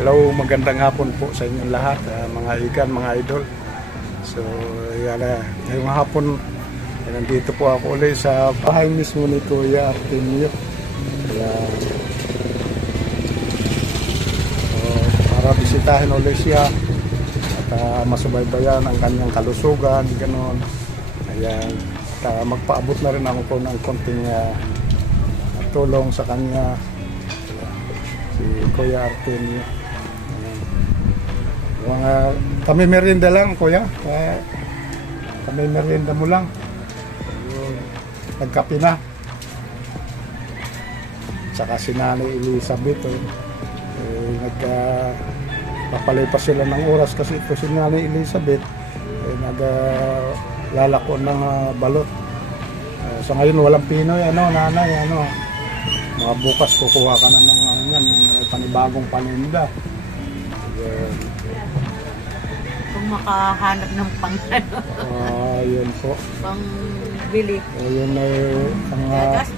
Hello, magandang hapon po sa inyong lahat, mga ikan, mga idol. So, yan ngayong hapon, nandito po ako ulit sa bahay mismo ni Kuya Artemio. Kaya, so, para bisitahin ulit siya at masubaybayan ang kanyang kalusugan, gano'n. Ayan, magpaabot na rin ako po ng konting tulong sa kanya, si Kuya Artemio. Kami merienda lang, Kuya. Kami merienda mo lang. Nagkape na. Saka si Nanay Elizabeth. Papalay pa sila ng oras kasi ito si Nanay Elizabeth. Naglalako ng balot. So ngayon walang Pinoy. Nanay, mga bukas kukuha ka na ng panibagong paninda. Kung makahanap ng Yun po. Pangbili. Yun ay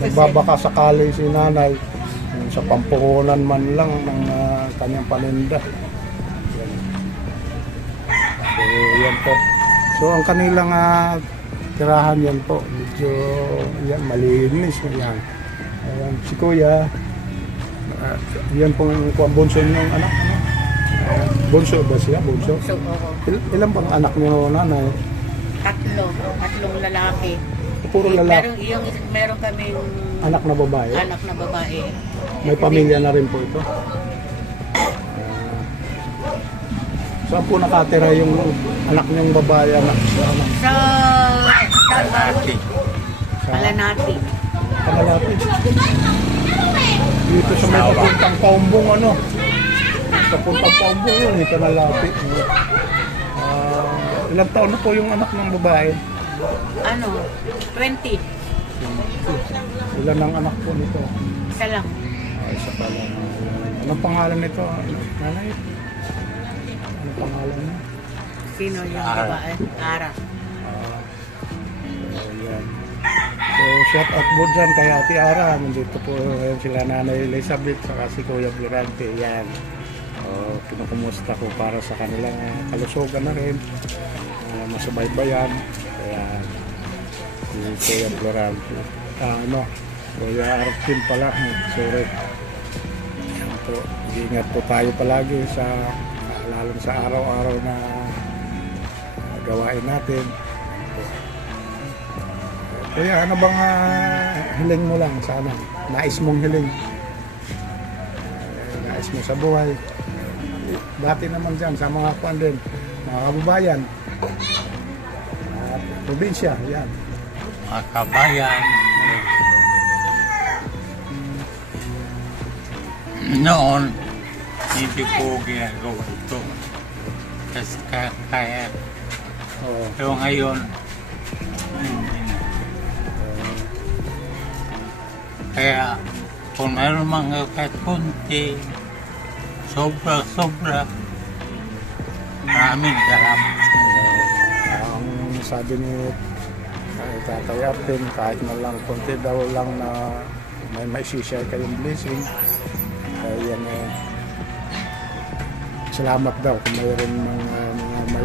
nagbabaka sakali si Nanay sa pampuhunan man lang ng kanyang paninda. So yan po. So ang kanilang tirahan yan po, medyo yan, malinis yan. Ayan, si Kuya, yan pong bunso niyong anak. Bunso ba siya? Bunso? So, Ilan bang anak niyo, Nanay? tatlong lalaki. Puro lalaki. Meron kaming Anak na babae? anak na babae. May pamilya na rin po ito. Saan po nakatira yung anak niyong babae? Sa Palanati. Kamalapit. Dito sa may papuntang Paumbong, papuntang Paumbong yun, Kamalapit. Ilang taon na po yung anak ng babae? 20. Ilan ang anak po nito? Isa lang. Isa pa lang. Anong pangalan nito, Nanay? Anong pangalan niya? Sino yung babae? Ara. Ayan. So, shout out po dyan kay Ate Ara. Nandito po sila Nanay Elizabeth saka si Kuya Florante. Yan. Pinukumusta ko para sa kanilang kalusugan na rin. Masubaybayan. Kaya si Kuya Florante. Kuya Artin pala. Sorry. Yan po. Ingat po tayo palagi sa lalo sa araw-araw na gawain natin. Kaya ano bang hiling mo lang sana? Nais mong hiling? Nais mo sa buhay? Dati naman dyan sa mga kuan din, mga kababayan, probinsya, yan. Mga kabayan, noon, hindi ko ginagawa ito. Kasi kaya, pero ngayon, hindi na. Kaya, kung mayroon mga kahit kunti, sobra, maraming salamat. Ang sabi ni Tatay Artin, kahit na lang konti daw lang na may maisishare kayong blessing, yan salamat daw kung mayroon may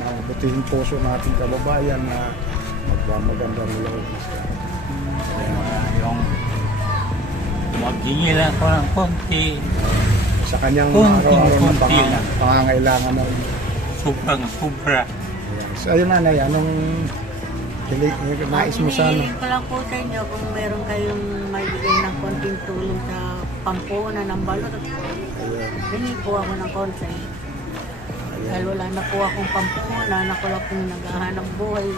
mabutihing puso nating kababayan na magmagandang loob. Yung maghingi lang ko ng konti, Sa kanyang Konting araw-araw konti na lang. pangangailangan na rin. sobra. So ayun, Nanay, anong nais mo sa Hinihiling ko lang po sa inyo kung meron kayong maibigay ng konting tulong sa pampunan ng balot. Hingi po ako ng konti. Dahil wala na po akong pampunan, ako lang pong naghahanap buhay.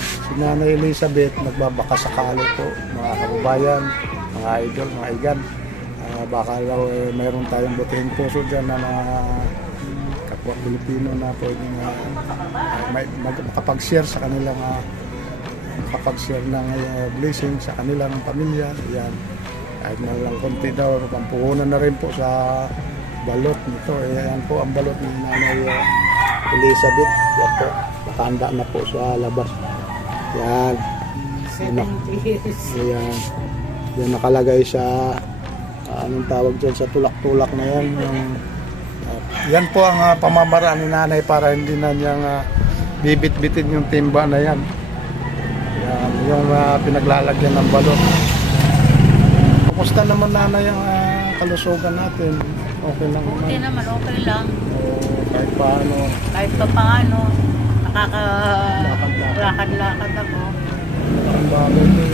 Si Nanay Elizabeth, nagbabaka sakali po, mga kababayan, mga idol, mga igan. Baka daw mayroon tayong butihing puso dyan na mga kapwa Pilipino na pwedeng makapag-share sa kanilang makapag-share ng blessing sa kanilang pamilya. Yan. Kahit na lang konti daw, pampuhunan na rin po sa balot nito. Yan po ang balot ni Nanay Elizabeth. Yan po, matanda na po sa labas. Yan. 70 years. Yan. Yan nakalagay sa anong tawag dyan sa tulak-tulak na yan. Yan po ang pamamaraan ni nanay para hindi na niyang bibit-bitin yung timba na yan. Yan, yung pinaglalagyan ng balot. Kumusta naman nanay ang kalusugan natin? Okay lang naman. Okay naman, okay lang. Kahit paano. Kahit pa paano, nakaka-lakad-lakad ako. Ang bagay ko.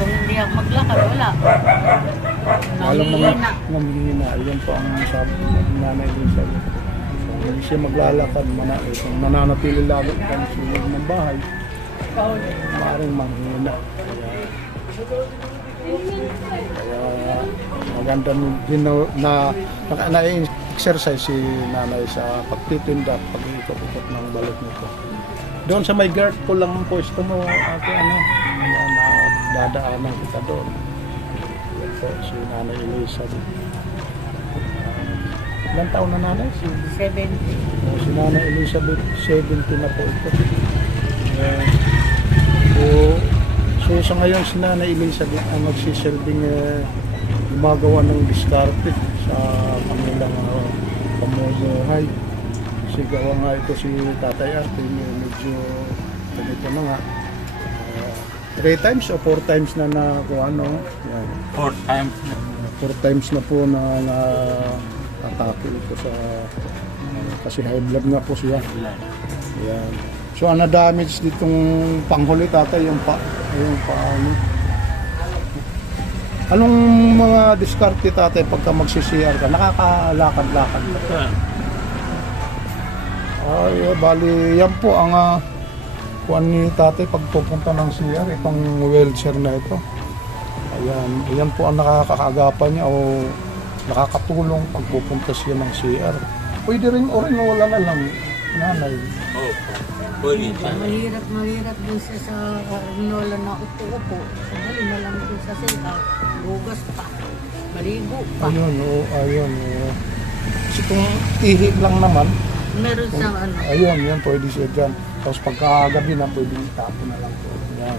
Kung hindi ako maglakad, wala. Alam mo Nangihina. namihina. Yan po ang sabi ng nanay din sa iyo. Hindi siya maglalakad, mananatili lalo ang sulog ng bahay. Maaaring manghina. Kaya maganda din na exercise si nanay sa pagtitinda at pag-ikot-ikot ng balot nito. Doon sa may guard ko lang ang pwesto mo, ate, dadaanan kita doon. Yan po, si Nanay Elizabeth. Ilang taon na nanay? 70. Si Nanay Elizabeth, 70 na po ito. So sa ngayon si Nanay Elizabeth ang magsisilbing gumagawa ng diskarte sa kanilang pamumuhay. Kasi gawa nga ito si Tatay Arte, medyo ganito na nga. 3 times o 4 times na kung ano. Yan. 4 times na. 4 times na po na atake ito sa kasi high blood nga po siya. Yan. So ang na-damage ditong panghuli tatay yung ano. Anong mga diskarte tatay pagka magsi-CR ka? Nakakalakad-lakad ka. Ay, bali yan po ang kuan ni tatay pag pupunta ng CR, itong wheelchair na ito. Ayan po ang nakakaagapan niya o nakakatulong pag pupunta siya ng CR. Pwede rin o rin wala na lang nanay. Oo. Pwede siya. Mahirap din siya sa Arnola na upo-upo. Sandali na lang din sa sila. Bugas pa. Maligo pa. Ayun. Kasi kung ihi lang naman, Meron siyang ano. ayun, yan pwede siya dyan. Tapos pagkagabi na, pwede itapon na lang po. Yan.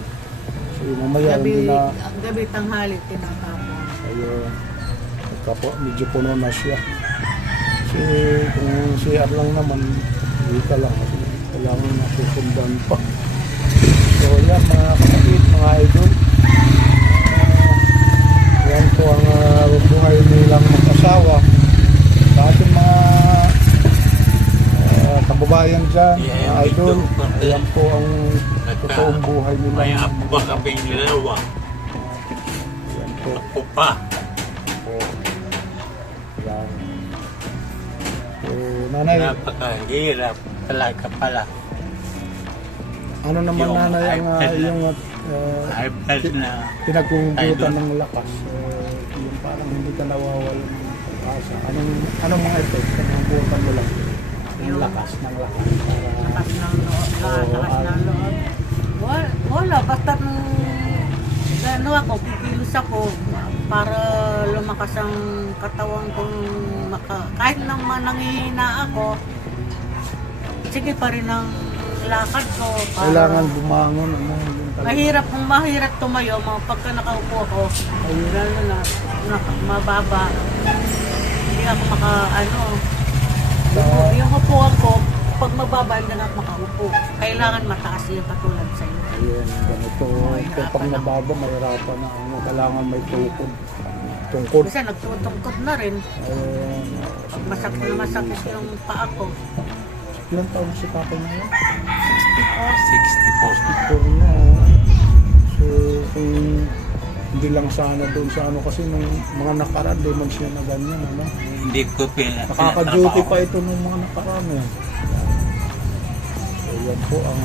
So mamaya hindi na, Gabi tanghali tinatapon. ayun, medyo puno na siya. Kasi kung CR lang naman, hindi ka lang. Kasi kailangan nasusundan pa. So yan mga kapatid, mga idol. Yan po ang buhay nilang mag-asawa. Sa ating mga kababayan dyan, mga idol, yan po ang totoong buhay nila. May apo kami dalawa. Yan po. Ako pa. Yan. So, nanay, Napakahirap talaga pala. ano naman Yung nanay ang iyong High blood na. pinagkukutan ng lakas? Yung parang hindi ka nawawalan ng pag-asa. Anong mga effect na kukutan mo lang? Yung lakas ng lakas. Lakas ng loob. Lakas ng loob. Wala. Basta nung ano ako, kikilos ako para lumakas ang katawan kong kahit naman nangihina ako, sige pa rin ang lakad ko. Kailangan bumangon. Mahirap tumayo, pagka nakaupo ako, lalo na mababa, hindi ako yung upuan ko, pag mababa, hindi na ako makaupo. Kailangan mataas yung katulad sa'yo. Ayun, ganito. Ito pag nababa, mahirapan na. Kailangan may tukod. Tungkod. Kasi nagtutungkod na rin. Ayun. Pag masakit yung paa ko. Ilang taon si Papa na yun? 64. 64 na. So, kung hindi lang sana doon sa ano kasi nung mga nakaraan, di man siya na ganyan. Ano? Hindi ko Nakaka-duty pa ito nung mga nakaraan. So, yan po ang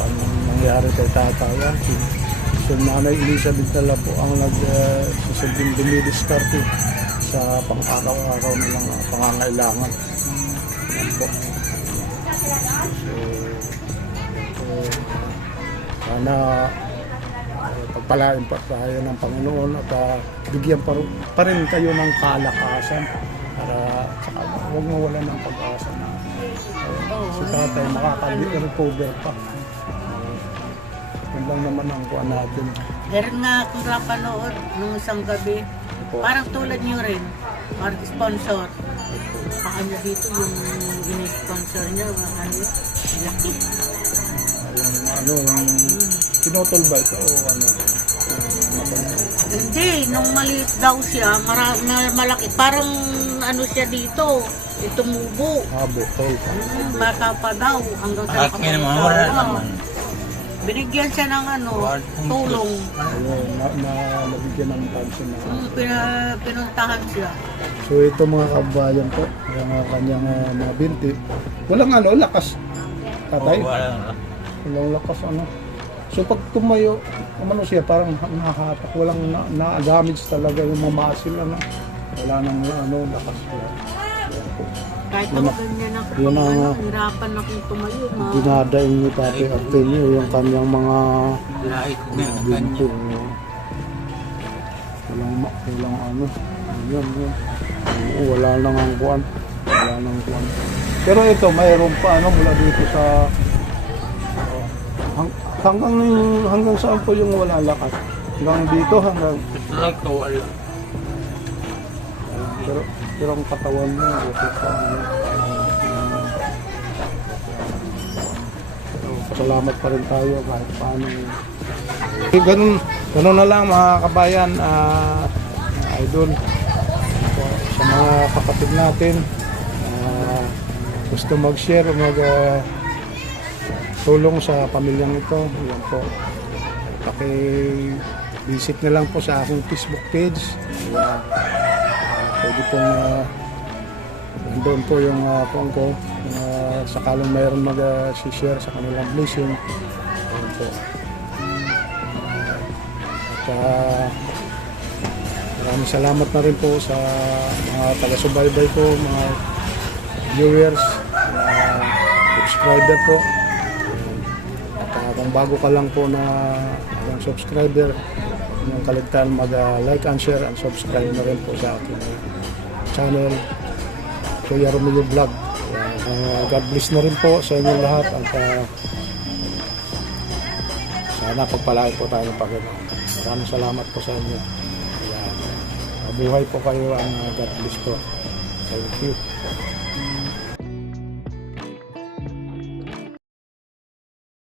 anong nangyari kay Tataya. So, Nanay Elizabeth Tala po ang nagsasabihin dumidiskarte sa pang-araw-araw nilang pangangailangan. Yan po. So, sana pagpalain pa tayo ng Panginoon at bigyan pa rin kayo ng kalakasan para saka huwag mawala ng pag-asa na si Tatay makaka-recover pa. Yun lang naman ang kuha natin. Meron nga akong napanood nung isang gabi. Opo. Parang tulad nyo rin, parang sponsor. Baka nyo dito yung ini-sponsor nyo, ano, laki. Yung ano, yung pinotol ba ito o ano? Hindi, nung maliit daw siya, malaki, parang ano siya dito, tumubo. Botol. Bata pa daw, hanggang sa Bakit naman wala Oo. naman. Binigyan siya ng ano, tulong. Ayun, nabigyan ng pansin na. Pinuntahan siya. So ito mga kabayan po, yung kanyang mga binti. Walang ano, lakas. Tatay, walang lakas ano. So pag tumayo, ano siya, parang nakahatak. Walang na-damage talaga yung mamasil. Ano. Wala nang ano, lakas. Yan po. Kahit Yun ako ganyan ako, yun ang, ano, hirapan akong tumayo. Dinadaing ni Tatay Artemio yung kanyang mga Lahit na ang binti. kanya. Walang ano. Yan. Oo, wala nang ang kuwan. Wala nang kuwan. Pero ito, mayroon pa ano mula dito sa hanggang saan po yung wala lakas? Hanggang dito, hanggang Talaga wala. pero ang katawan mo, okay pa. Salamat pa rin tayo kahit paano. Ganun na lang mga kabayan, idol. Sa mga kapatid natin, gusto mag-share, tulong sa pamilyang ito, yan po. Paki-visit na lang po sa aking Facebook page. Pwede pong nandun po yung phone ko. Sakalang mayroon mag-share sa kanilang blessing. Yan po. At maraming salamat na rin po sa mga taga-subaybay ko, mga viewers, subscriber po. At kung bago ka lang po na subscriber, yung kaligtaan mag-like and share and subscribe na rin po sa aking channel, Kuya Romeo Vlog. God bless na rin po sa inyo lahat at sana pagpalain po tayo ng Panginoon. Maraming salamat po sa inyo. Mabuhay po kayo ang God bless po. Thank you.